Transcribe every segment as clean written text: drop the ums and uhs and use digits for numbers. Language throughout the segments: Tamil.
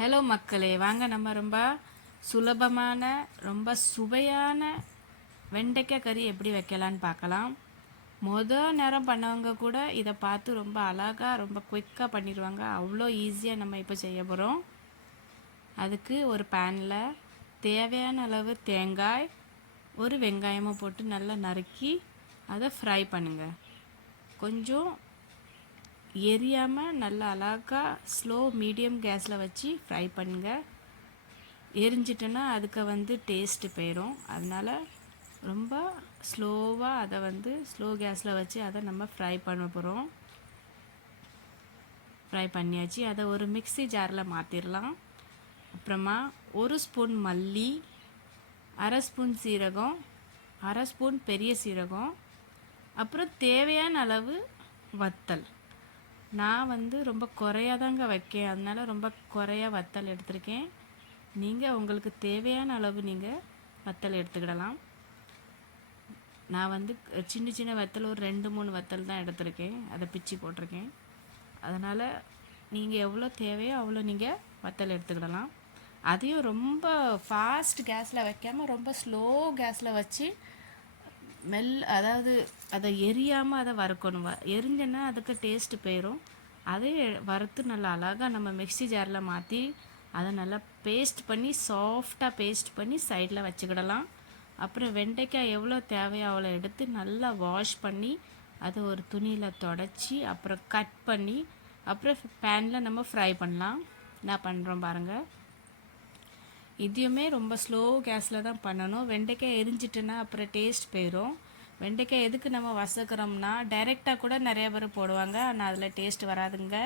ஹலோ மக்களே, வாங்க நம்ம ரொம்ப சுலபமான ரொம்ப சுவையான வெண்டைக்காய் கறி எப்படி வைக்கலான்னு பார்க்கலாம். நேரம் பண்ணவங்க கூட இதை பார்த்து ரொம்ப அழகாக ரொம்ப குயிக்காக பண்ணிடுவாங்க. அவ்வளோ ஈஸியாக நம்ம இப்போ செய்ய போகிறோம். அதுக்கு ஒரு பேனில் தேவையான அளவு தேங்காய், ஒரு வெங்காயமும் போட்டு நல்லா நறுக்கி அதை ஃப்ரை பண்ணுங்கள். கொஞ்சம் எரியாமல் நல்லா அழகாக ஸ்லோ மீடியம் கேஸில் வச்சு ஃப்ரை பண்ணுங்கள். எரிஞ்சிட்டுன்னா அதுக்கு டேஸ்ட்டு போயிடும். அதனால் ரொம்ப ஸ்லோவாக அதை ஸ்லோ கேஸில் வச்சு அதை நம்ம ஃப்ரை பண்ண போகிறோம். ஃப்ரை பண்ணியாச்சு. அதை ஒரு மிக்ஸி ஜாரில் மாற்றிடலாம். அப்புறமா ஒரு ஸ்பூன் மல்லி, அரை ஸ்பூன் சீரகம், அரை ஸ்பூன் பெரிய சீரகம், அப்புறம் தேவையான அளவு வத்தல். நான் ரொம்ப குறையாதாங்க வைக்கேன், அதனால ரொம்ப குறையா வத்தல் எடுத்திருக்கேன். நீங்கள் உங்களுக்கு தேவையான அளவு நீங்கள் வத்தல் எடுத்துக்கிடலாம். நான் சின்ன சின்ன வத்தல் ஒரு 2-3 வத்தல் தான் எடுத்திருக்கேன். அதை பிச்சு போட்டிருக்கேன். அதனால் நீங்கள் எவ்வளோ தேவையோ அவ்வளோ நீங்கள் வத்தல் எடுத்துக்கிடலாம். அதையும் ரொம்ப ஃபாஸ்ட் கேஸில் வைக்காமல் ரொம்ப ஸ்லோ கேஸில் வச்சு அதாவது அதை எரியாமல் அதை வறுக்கணும். எரிஞ்சேன்னா அதுக்கு டேஸ்ட்டு போயிடும். அதை வறுத்து நல்லா அழகாக நம்ம மிக்ஸி ஜாரில் மாற்றி அதை நல்லா பேஸ்ட் பண்ணி சாஃப்டாக பேஸ்ட் பண்ணி சைடில் வச்சுக்கிடலாம். அப்புறம் வெண்டைக்காய் எவ்வளோ தேவையோ அவ்வளோ எடுத்து நல்லா வாஷ் பண்ணி அதை ஒரு துணியில் தொடச்சி அப்புறம் கட் பண்ணி அப்புறம் பேனில் நம்ம ஃப்ரை பண்ணலாம். நான் பண்ணுறோம் பாருங்கள். இதையுமே ரொம்ப ஸ்லோ கேஸில் தான் பண்ணணும். வெண்டைக்காய் எரிஞ்சிட்டுன்னா அப்புறம் டேஸ்ட் போயிடும். வெண்டைக்காய் எதுக்கு நம்ம வசக்கிறோம்னா டைரெக்டாக கூட நிறைய பேர் போடுவாங்க, ஆனால் அதில் டேஸ்ட் வராதுங்க.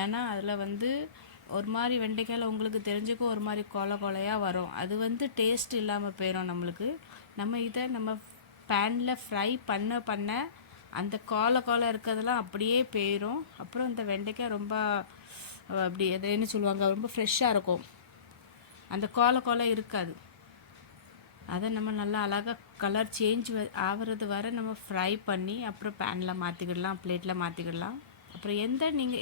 ஏன்னா அதில் ஒரு மாதிரி வெண்டைக்காயில் உங்களுக்கு தெரிஞ்சுக்கும் ஒரு மாதிரி கொலையாக வரும். அது டேஸ்ட் இல்லாமல் போயிடும் நம்மளுக்கு. நம்ம இதை நம்ம பேனில் ஃப்ரை பண்ண அந்த கோலை இருக்கிறதெல்லாம் அப்படியே போயிடும். அப்புறம் இந்த வெண்டைக்காய் ரொம்ப அப்படி அதை என்ன சொல்லுவாங்க, ரொம்ப ஃப்ரெஷ்ஷாக இருக்கும். அந்த கோலை இருக்காது. அதை நம்ம நல்லா அழகாக கலர் சேஞ்ச் ஆகிறது வரை நம்ம ஃப்ரை பண்ணி அப்புறம் பேனில் மாற்றிக்கிடலாம், பிளேட்டில் மாற்றிக்கிடலாம். அப்புறம்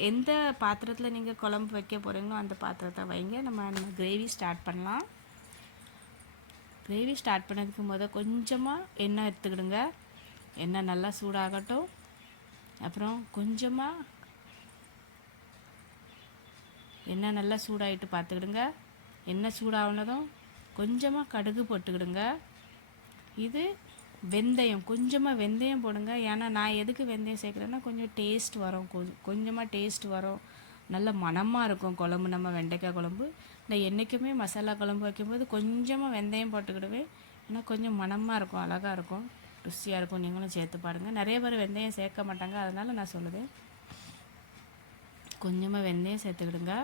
எந்த பாத்திரத்தில் நீங்கள் குழம்பு வைக்க போகிறீங்களோ அந்த பாத்திரத்தை வைங்க. நம்ம கிரேவி ஸ்டார்ட் பண்ணலாம். கிரேவி ஸ்டார்ட் பண்ணதுக்கு கொஞ்சமாக எண்ணெய் எடுத்துக்கிடுங்க. எண்ணெய் நல்லா சூடாகட்டும். அப்புறம் கொஞ்சமாக எண்ணெய் நல்லா சூடாகிட்டு பார்த்துக்கிடுங்க. எண்ணெய் சூடாகினதும் கொஞ்சமாக கடுகு போட்டுக்கிடுங்க. இது வெந்தயம், கொஞ்சமாக வெந்தயம் போடுங்க. ஏன்னா நான் எதுக்கு வெந்தயம் சேர்க்குறேன்னா கொஞ்சம் டேஸ்ட் வரும், கொஞ்சமாக டேஸ்ட் வரும், நல்ல மணமாக இருக்கும் குழம்பு. நம்ம வெண்டைக்காய் குழம்பு நான் என்றைக்குமே மசாலா குழம்பு வைக்கும்போது கொஞ்சமாக வெந்தயம் போட்டுக்கிடுவேன். ஏன்னா கொஞ்சம் மணமாக இருக்கும், அழகாக இருக்கும், ருசியாக இருக்கும். நீங்களும் சேர்த்து பாருங்கள். நிறைய பேர் வெந்தயம் சேர்க்க மாட்டாங்க, அதனால் நான் சொல்லுவேன். கொஞ்சமாக வெந்தயம் சேர்த்துக்கிடுங்க.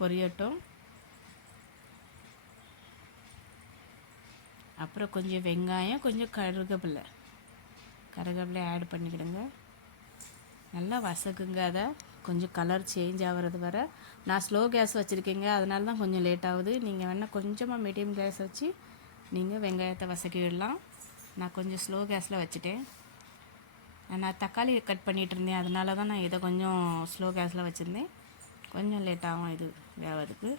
பொரியட்டும். அப்புறம் கொஞ்சம் வெங்காயம், கொஞ்சம் கருவேப்பிலை ஆட் பண்ணிக்கிடுங்க. நல்லா வசக்குங்க. அதை கொஞ்சம் கலர் சேஞ்ச் ஆகிறது வரை. நான் ஸ்லோ கேஸ் வச்சுருக்கேங்க, அதனால தான் கொஞ்சம் லேட் ஆகுது. நீங்கள் வேணால் கொஞ்சமாக மீடியம் கேஸ் வச்சு நீங்கள் வெங்காயத்தை வசக்கி விடலாம். நான் கொஞ்சம் ஸ்லோ கேஸில் வச்சுட்டேன். நான் தக்காளி கட் பண்ணிகிட்டு இருந்தேன், அதனால தான் நான் இதை கொஞ்சம் ஸ்லோ கேஸில் வச்சுருந்தேன். கொஞ்சம் லேட் ஆகும் இது வேகிறதுக்கு.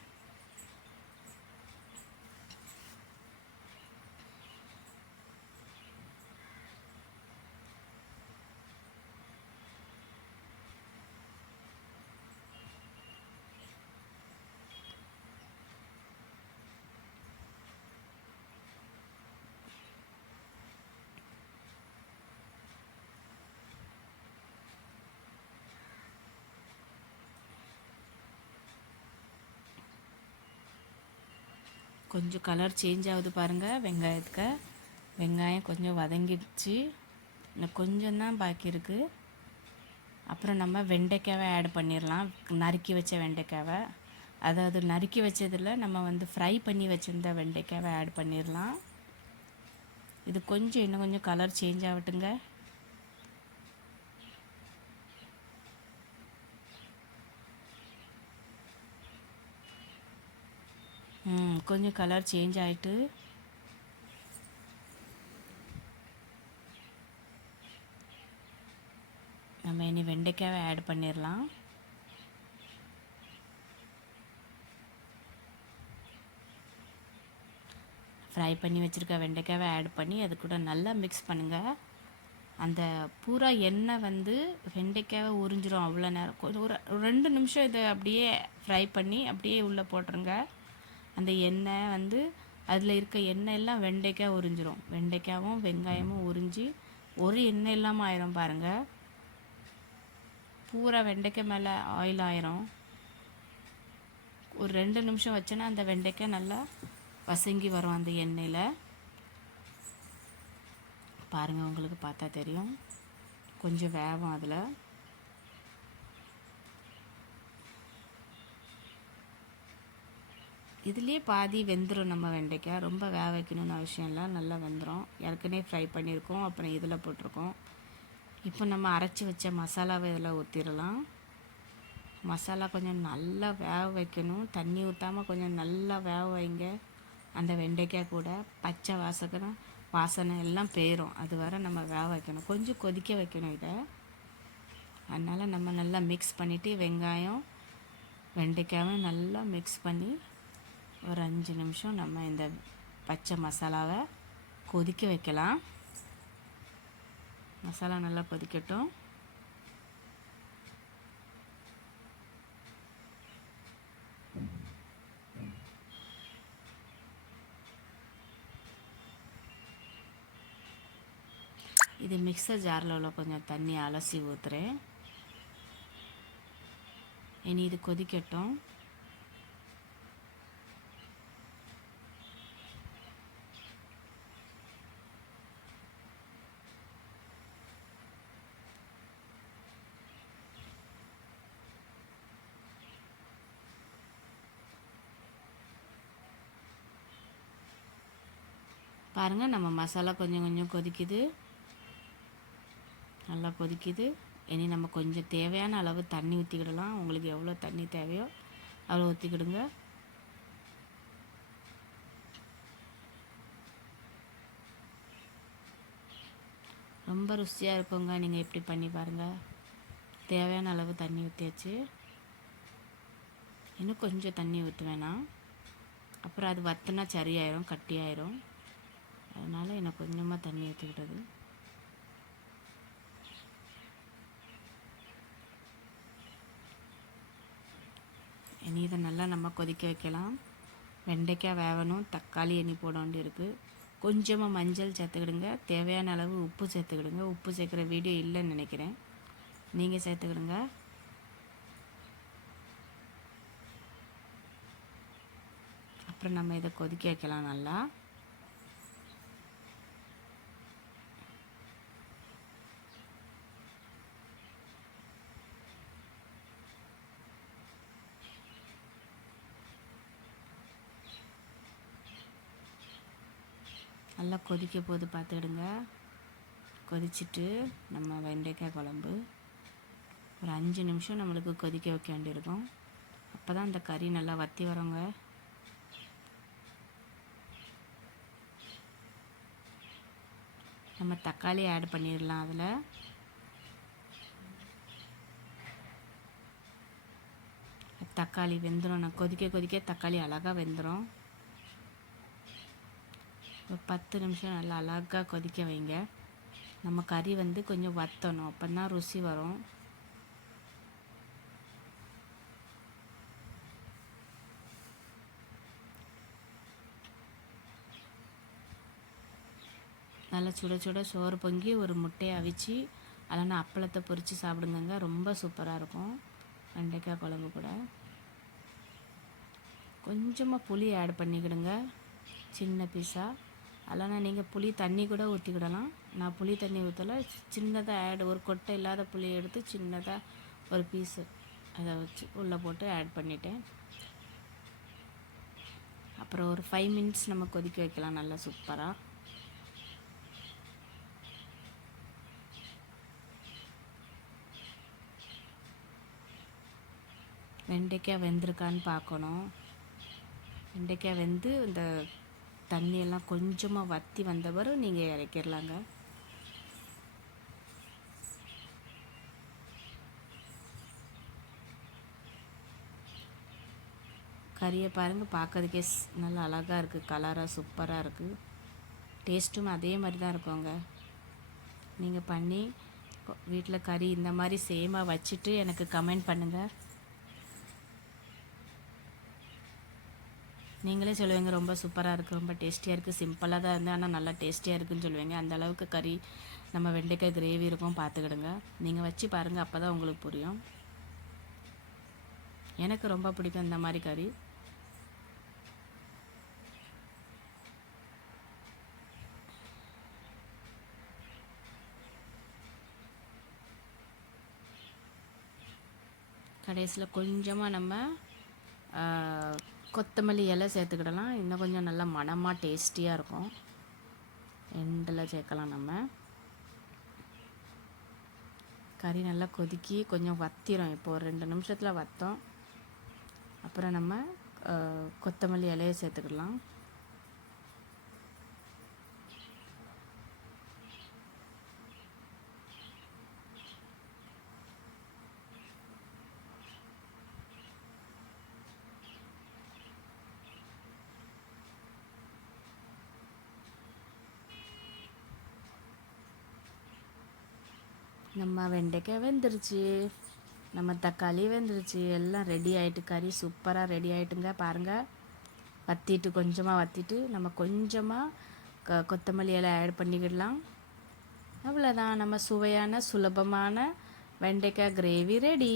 கொஞ்சம் கலர் சேஞ்ச் ஆகுது பாருங்கள் வெங்காயத்துக்கு. வெங்காயம் கொஞ்சம் வதங்கிடுச்சு, இன்னும் கொஞ்சம் தான் பாக்கி இருக்குது. அப்புறம் நம்ம வெண்டைக்காவை ஆட் பண்ணிடலாம். நறுக்கி வச்ச வெண்டைக்காவை, அதாவது நறுக்கி வச்சதில் நம்ம ஃப்ரை பண்ணி வச்சுருந்த வெண்டைக்காவை ஆட் பண்ணிடலாம். இது கொஞ்சம் இன்னும் கொஞ்சம் கலர் சேஞ்ச் ஆகட்டுங்க. கொஞ்சம் கலர் சேஞ்ச் ஆகிட்டு நம்ம இனி வெண்டைக்காவை ஆட் பண்ணிடலாம். ஃப்ரை பண்ணி வச்சுருக்க வெண்டைக்காவை ஆட் பண்ணி அது கூட நல்லா மிக்ஸ் பண்ணுங்கள். அந்த பூரா எண்ணெய் வந்து வெண்டைக்காவை உறிஞ்சிரும். அவ்வளோ நேரம் ஒரு 2 நிமிஷம் இதை அப்படியே ஃப்ரை பண்ணி அப்படியே உள்ளே போட்டுருங்க. அந்த எண்ணெய் வந்து அதில் இருக்க எண்ணெய் எல்லாம் வெண்டைக்காய் உறிஞ்சிரும். வெண்டைக்காவும் வெங்காயமும் உறிஞ்சி ஒரு எண்ணெய் இல்லாமல் ஆயிரும் பாருங்கள். பூரா வெண்டைக்காய் மேலே ஆயில் ஆயிரும். ஒரு 2 நிமிஷம் வச்சோன்னா அந்த வெண்டைக்காய் நல்லா வசங்கி வரும் அந்த எண்ணெயில். பாருங்கள், உங்களுக்கு பார்த்தா தெரியும். கொஞ்சம் வேகும் அதில். இதுலேயே பாதி வெந்துடும். நம்ம வெண்டைக்காய் ரொம்ப வேக வைக்கணும்னு அவசியம் இல்லை, நல்லா வெந்துடும். ஏற்கனவே ஃப்ரை பண்ணியிருக்கோம், அப்புறம் இதில் போட்டிருக்கோம். இப்போ நம்ம அரைச்சி வச்ச மசாலாவை இதில் ஊற்றிடலாம். மசாலா கொஞ்சம் நல்லா வேக வைக்கணும். தண்ணி ஊற்றாமல் கொஞ்சம் நல்லா வேக வைங்க. அந்த வெண்டைக்காய் கூட பச்சை வாசனை எல்லாம் போயிடும். அது வரை நம்ம வேக வைக்கணும். கொஞ்சம் கொதிக்க வைக்கணும் இதை. அதனால் நம்ம நல்லா மிக்ஸ் பண்ணிவிட்டு வெங்காயம் வெண்டைக்காயும் நல்லா மிக்ஸ் பண்ணி ஒரு 5 நிமிஷம் நம்ம இந்த பச்சை மசாலாவை கொதிக்க வைக்கலாம். மசாலா நல்லா கொதிக்கட்டும். இது மிக்சர் ஜாரில் உள்ள கொஞ்சம் தண்ணி அலசி ஊற்றுறேன். இனி இது கொதிக்கட்டும். பாருங்கள், நம்ம மசாலா கொஞ்சம் கொஞ்சம் கொதிக்குது, நல்லா கொதிக்குது. இனி நம்ம கொஞ்சம் தேவையான அளவு தண்ணி ஊற்றிக்கிடலாம். உங்களுக்கு எவ்வளோ தண்ணி தேவையோ அவ்வளோ ஊற்றிக்கிடுங்க. ரொம்ப ருசியாக இருக்குங்க. நீங்கள் இப்படி பண்ணி பாருங்கள். தேவையான அளவு தண்ணி ஊற்றியாச்சு. இன்னும் கொஞ்சம் தண்ணி ஊற்ற வேணாம், அப்புறம் அது வற்றினா சரியாயிரும், கட்டியாயிரும். அதனால் எனக்கு கொஞ்சமாக தண்ணி ஊற்றிக்கிட்டது. இனி இதை நல்லா நம்ம கொதிக்க வைக்கலாம். வெண்டைக்காய் வேகணும், தக்காளி எண்ணி போட வேண்டியிருக்கு. கொஞ்சமாக மஞ்சள் சேர்த்துக்கிடுங்க. தேவையான அளவு உப்பு சேர்த்துக்கிடுங்க. உப்பு சேர்க்குற வீடியோ இல்லைன்னு நினைக்கிறேன், நீங்கள் சேர்த்துக்கிடுங்க. அப்புறம் நம்ம இதை கொதிக்க வைக்கலாம் நல்லா. நல்லா கொதிக்க போது பார்த்துக்கிடுங்க. கொதிச்சுட்டு நம்ம வெண்டைக்காய் குழம்பு ஒரு 5 நிமிஷம் நம்மளுக்கு கொதிக்க வைக்க வேண்டியிருக்கும். அப்போ தான் அந்த கறி நல்லா வற்றி வரோங்க. நம்ம தக்காளி ஆட் பண்ணிடலாம். அதில் தக்காளி வெந்துடும். நான் கொதிக்க கொதிக்க தக்காளி அழகாக வெந்துடும். ஒரு 10 நிமிஷம் நல்லா அழகாக கொதிக்க வைங்க. நம்ம கறி வந்து கொஞ்சம் வற்றணும், அப்போ தான் ருசி வரும். நல்லா சுட சுட சோறு பொங்கி ஒரு முட்டையை அவிச்சு அதனால் அப்பளத்தை பொரித்து சாப்பிடுங்க. ரொம்ப சூப்பராக இருக்கும் வெண்டைக்காய் குழம்பு கூட. கொஞ்சமாக புளி ஆட் பண்ணிக்கிடுங்க, சின்ன பீஸாக. அதனால் நீங்கள் புளி தண்ணி கூட ஊற்றிக்கிடலாம். நான் புளி தண்ணி ஊற்றலை, சின்னதாக ஒரு கொட்டை இல்லாத புளி எடுத்து சின்னதாக ஒரு பீஸு அதை வச்சு உள்ளே போட்டு ஆட் பண்ணிட்டேன். அப்புறம் ஒரு 5 மினிட்ஸ் நம்ம கொதிக்க வைக்கலாம் நல்லா சூப்பராக. வெண்டைக்காய் வெந்திருக்கான்னு பார்க்கணும். வெண்டைக்காய் வெந்து இந்த தண்ணியெல்லாம் கொஞ்சமாக வற்றி வந்த பிறகு நீங்கள் இறக்கிடலாங்க. கறியை பாருங்கள், பார்க்கறதுக்கே நல்லா அழகாக இருக்குது, கலராக சூப்பராக இருக்குது. டேஸ்ட்டும் அதே மாதிரி தான் இருக்குங்க. நீங்கள் பண்ணி வீட்டில் கறி இந்த மாதிரி சேமாக வச்சுட்டு எனக்கு கமெண்ட் பண்ணுங்கள். நீங்களே சொல்லுவீங்க ரொம்ப சூப்பராக இருக்குது, ரொம்ப டேஸ்டியாக இருக்குது, சிம்பிளாக தான் இருந்தால் ஆனால் நல்லா டேஸ்டியாக இருக்குதுன்னு சொல்லுவீங்க. அந்த அளவுக்கு கறி நம்ம வெண்டைக்காய் கிரேவி இருக்கும், பார்த்துக்கிடுங்க. நீங்கள் வச்சு பாருங்கள், அப்போ தான் உங்களுக்கு புரியும். எனக்கு ரொம்ப பிடிக்கும் இந்த மாதிரி கறி. கடைசியில் கொஞ்சமாக நம்ம கொத்தமல்லி இலை சேர்த்துக்கிடலாம். இன்னும் கொஞ்சம் நல்லா மணமாக டேஸ்டியாக இருக்கும். எண்டில் சேர்க்கலாம். நம்ம கறி நல்லா கொதிக்கி கொஞ்சம் வத்திரும். இப்போ ஒரு 2 நிமிஷத்தில் வத்தோம். அப்புறம் நம்ம கொத்தமல்லி இலையை சேர்த்துக்கிடலாம். நம்ம வெண்டைக்காய் வெந்துருச்சு, நம்ம தக்காளி வெந்துருச்சு, எல்லாம் ரெடி ஆகிட்டு, கறி சூப்பராக ரெடி ஆகிட்டுங்க. பாருங்கள், வற்றிட்டு கொஞ்சமாக வற்றிட்டு நம்ம கொஞ்சமாக கொத்தமல்லி இலை ஆட் பண்ணிக்கிடலாம். அவ்வளோதான், நம்ம சுவையான சுலபமான வெண்டைக்காய் கிரேவி ரெடி.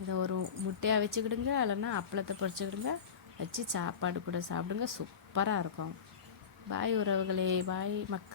இதை ஒரு முட்டையாக வச்சுக்கிடுங்க, இல்லைன்னா அப்பளத்தை பொரிச்சுக்கிடுங்க, வச்சு சாப்பாடு கூட சாப்பிடுங்க, சூப்பராக இருக்கும். பாய் உறவுகளே, பாய் மக்கள்.